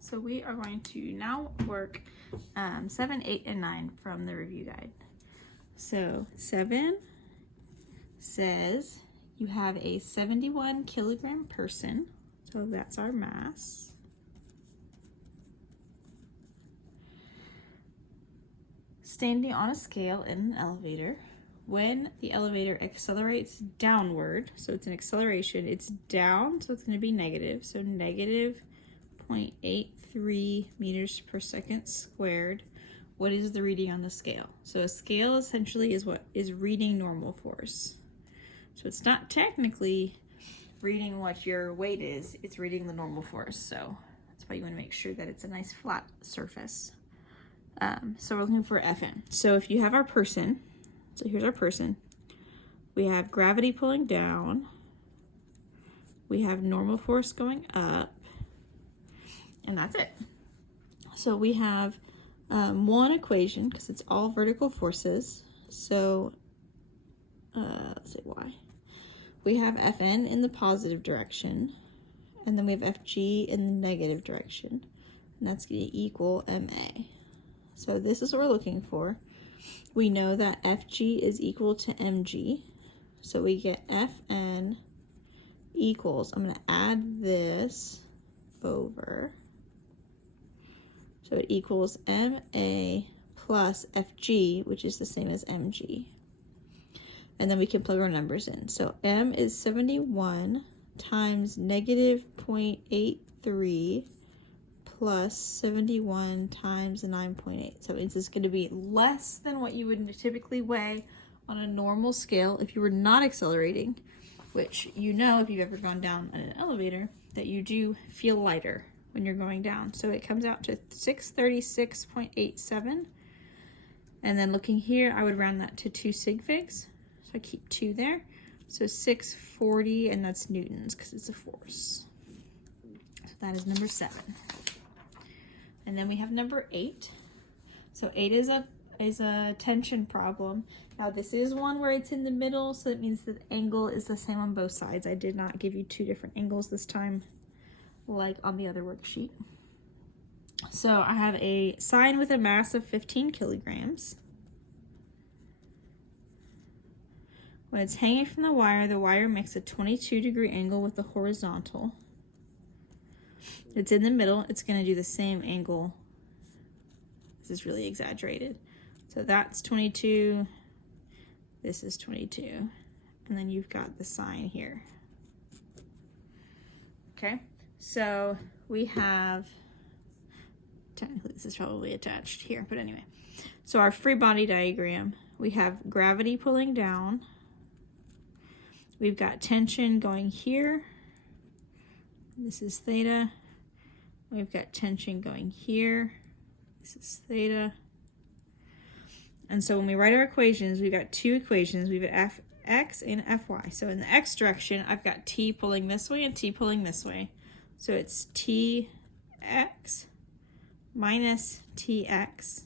So we are going to now work 7, 8, and 9 from the review guide. So 7 says you have a 71 kilogram person, so that's our mass. Standing on a scale in an elevator. When the elevator accelerates downward, so it's an acceleration, it's down, so it's going to be negative, so negative 0.83 meters per second squared. What is the reading on the scale? So a scale essentially is what is reading normal force. So it's not technically reading what your weight is, it's reading the normal force. So that's why you want to make sure that it's a nice flat surface. So we're looking for Fn. So if you have our person, so here's our person, we have gravity pulling down, we have normal force going up, and that's it. So we have one equation, because it's all vertical forces, so let's say y. We have Fn in the positive direction, and then we have Fg in the negative direction, and that's going to equal ma. So this is what we're looking for. We know that Fg is equal to mg, so we get Fn equals, I'm going to add this over, so it equals ma plus Fg, which is the same as mg. And then we can plug our numbers in. So m is 71 times negative 0.83 plus 71 times 9.8. So it means it's going to be less than what you would typically weigh on a normal scale if you were not accelerating, which you know if you've ever gone down in an elevator that you do feel lighter when you're going down. So it comes out to 636.87. And then looking here, I would round that to 2 sig figs. So I keep 2 there. So 640, and that's newtons because it's a force. So that is number 7. And then we have number 8. So 8 is a tension problem. Now this is one where it's in the middle, so it means that the angle is the same on both sides. I did not give you 2 different angles this time, like on the other worksheet. So I have a sign with a mass of 15 kilograms. When it's hanging from the wire makes a 22-degree angle with the horizontal. It's in the middle, it's going to do the same angle. This is really exaggerated. So that's 22, this is 22, and then you've got the sign here. Okay, so we have, technically this is probably attached here, but anyway. So our free body diagram, we have gravity pulling down, we've got tension going here, this is theta, we've got tension going here, this is theta. And so when we write our equations, we've got 2 equations. We've got fx and fy. So in the x direction, I've got t pulling this way and t pulling this way. So it's tx minus tx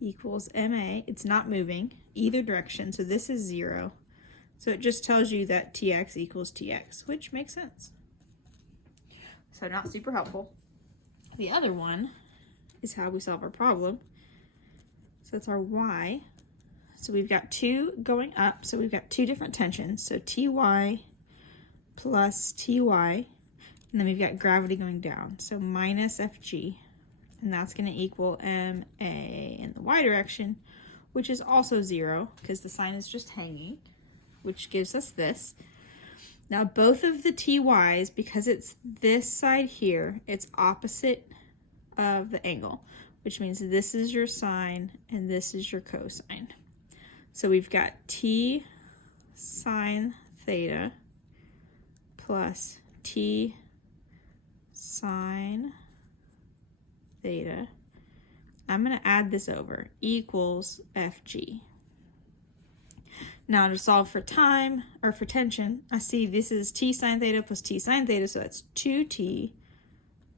equals ma. It's not moving either direction, so this is 0. So it just tells you that tx equals tx, which makes sense. So not super helpful. The other one is how we solve our problem. So that's our y. So we've got 2 going up, so we've got 2 different tensions. So ty plus ty, and then we've got gravity going down. So minus Fg, and that's going to equal ma in the y direction, which is also 0 because the sign is just hanging, which gives us this. Now both of the ty's, because it's this side here, it's opposite of the angle, which means this is your sine and this is your cosine. So we've got t sine theta plus t sine theta. I'm going to add this over, equals Fg. Now to solve for time, or for tension, I see this is t sine theta plus t sine theta, so that's 2t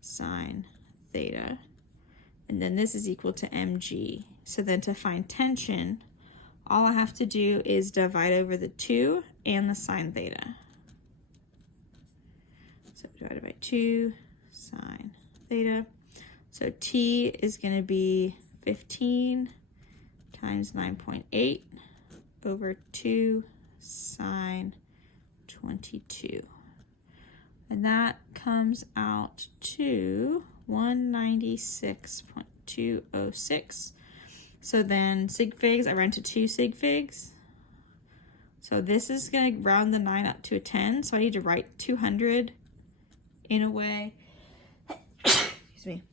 sine theta. And then this is equal to mg. So then to find tension, all I have to do is divide over the 2 and the sine theta. So divided by 2 sine theta. So T is going to be 15 times 9.8 over 2 sine 22. And that comes out to 196.206. So then sig figs, I round to 2 sig figs. So this is going to round the 9 up to a 10. So I need to write 200 in a way, excuse me,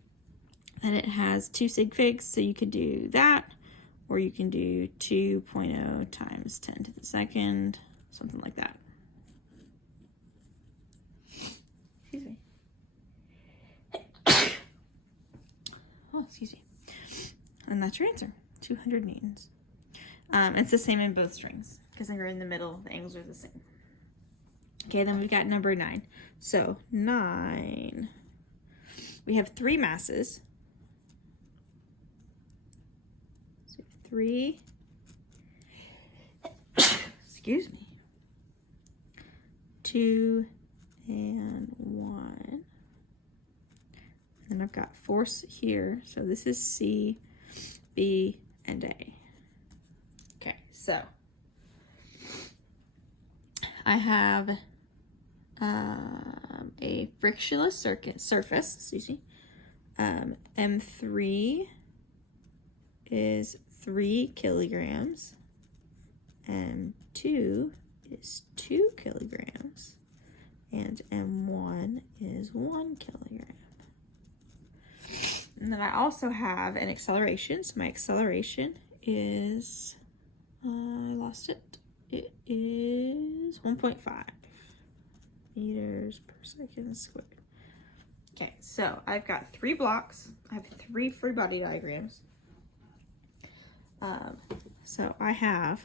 that it has 2 sig figs. So you could do that, or you can do 2.0 times 10 to the second, something like that. Excuse me. Oh, excuse me. And that's your answer, 200 newtons. It's the same in both strings because they're in the middle, the angles are the same. Okay, then we've got number 9. So 9, we have 3 masses. So 3, excuse me, 2 and 1. And I've got force here. So this is C, B, and A. Okay, so I have a frictionless surface, excuse me. M3 is 3 kilograms. M2 is 2 kilograms. And M1 is 1 kilogram. And then I also have an acceleration. So my acceleration is, I lost it. It is 1.5 meters per second squared. Okay, so I've got 3 blocks. I have 3 free body diagrams. So I have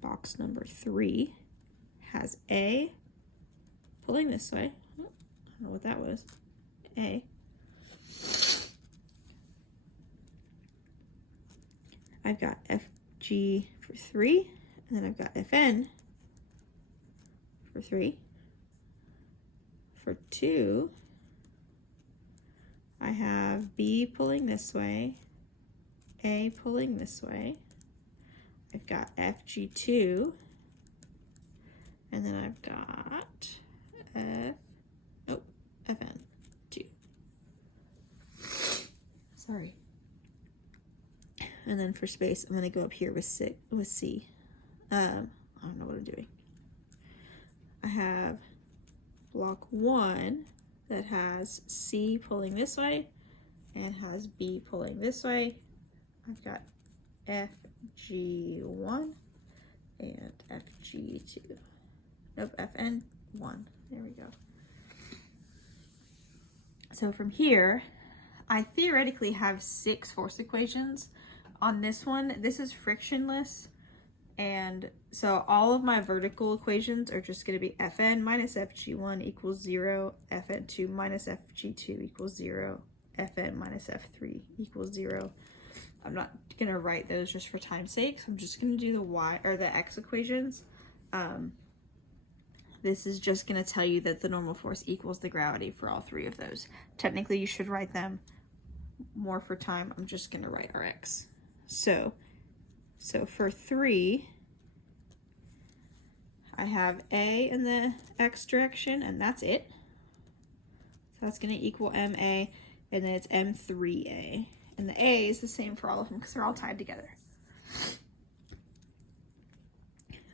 box number 3 has A pulling this way. I don't know what that was. A. I've got FG for 3, and then I've got FN for 3. For 2, I have B pulling this way, A pulling this way. I've got FG2, and then I've got FN2. Sorry. And then for space, I'm going to go up here with C. I don't know what I'm doing. I have block 1 that has C pulling this way and has B pulling this way. I've got FG1 and FG2. Nope, FN1. There we go. So from here, I theoretically have 6 force equations. On this one, this is frictionless, and so all of my vertical equations are just going to be Fn minus Fg1 equals 0, Fn2 minus Fg2 equals 0, Fn minus F3 equals 0. I'm not going to write those just for time's sake, so I'm just going to do the y or the x equations. This is just going to tell you that the normal force equals the gravity for all 3 of those. Technically, you should write them more for time. I'm just going to write our x. So for 3, I have A in the x direction, and that's it. So that's going to equal MA, and then it's M3A. And the A is the same for all of them because they're all tied together.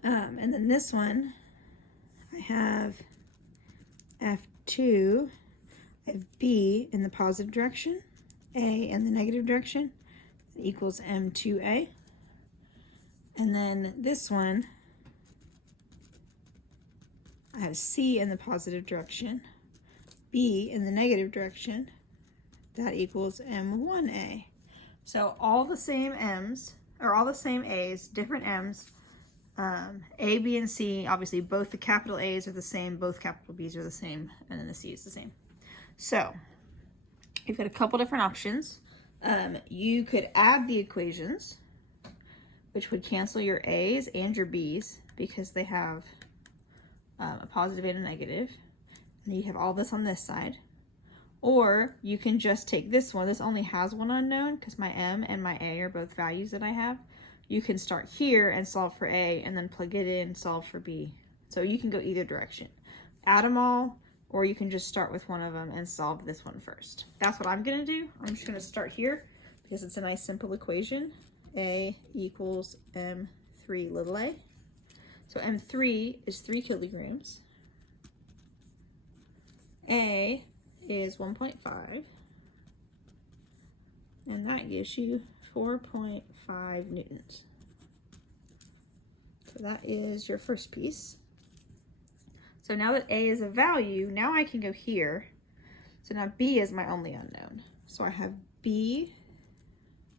And then this one, I have F2, I have B in the positive direction, A in the negative direction, equals M2A. And then this one, I have C in the positive direction, B in the negative direction, that equals M1A. So all the same M's, or all the same A's, different M's, A, B, and C, obviously both the capital A's are the same, both capital B's are the same, and then the C is the same. So you've got a couple different options. You could add the equations, which would cancel your A's and your B's because they have a positive and a negative. And you have all this on this side. Or you can just take this one. This only has one unknown because my M and my A are both values that I have. You can start here and solve for A and then plug it in, solve for B. So you can go either direction. Add them all, or you can just start with one of them and solve this one first. That's what I'm gonna do. I'm just gonna start here because it's a nice simple equation. A equals M3 little a. So M3 is 3 kilograms. A is 1.5. And that gives you 4.5 newtons. So that is your first piece. So now that A is a value, now I can go here. So now B is my only unknown. So I have B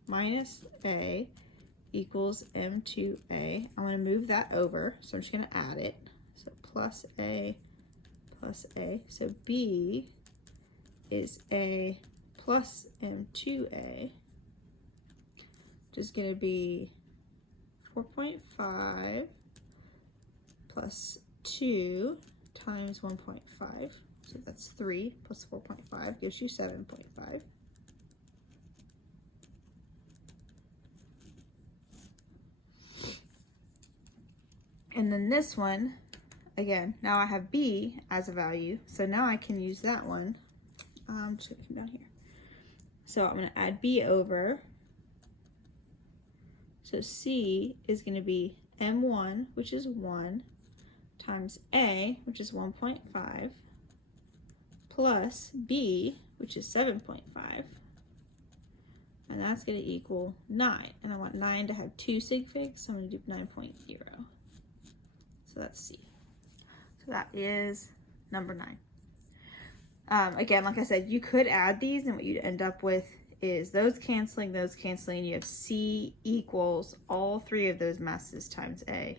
minus A equals M2A. I'm going to move that over, so I'm just going to add it. So plus A plus A. So B is A plus M2A, which is going to be 4.5 plus 2 times 1.5. So that's 3 plus 4.5 gives you 7.5. And then this one, again, now I have B as a value, so now I can use that one. I'm just gonna come down here. So I'm gonna add B over. So C is gonna be M1, which is 1, times A, which is 1.5, plus B, which is 7.5. And that's gonna equal 9. And I want 9 to have 2 sig figs, so I'm gonna do 9.0. So that's C. So that is number 9. Again, like I said, you could add these, and what you'd end up with is those canceling, and you have C equals all 3 of those masses times A.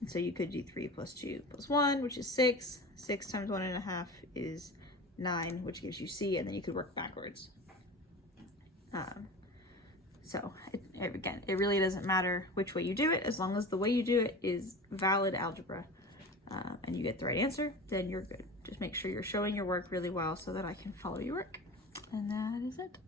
And so you could do 3 plus 2 plus 1, which is 6. 6 times 1.5 is 9, which gives you C, and then you could work backwards. So again, it really doesn't matter which way you do it, as long as the way you do it is valid algebra and you get the right answer, then you're good. Just make sure you're showing your work really well so that I can follow your work. And that is it.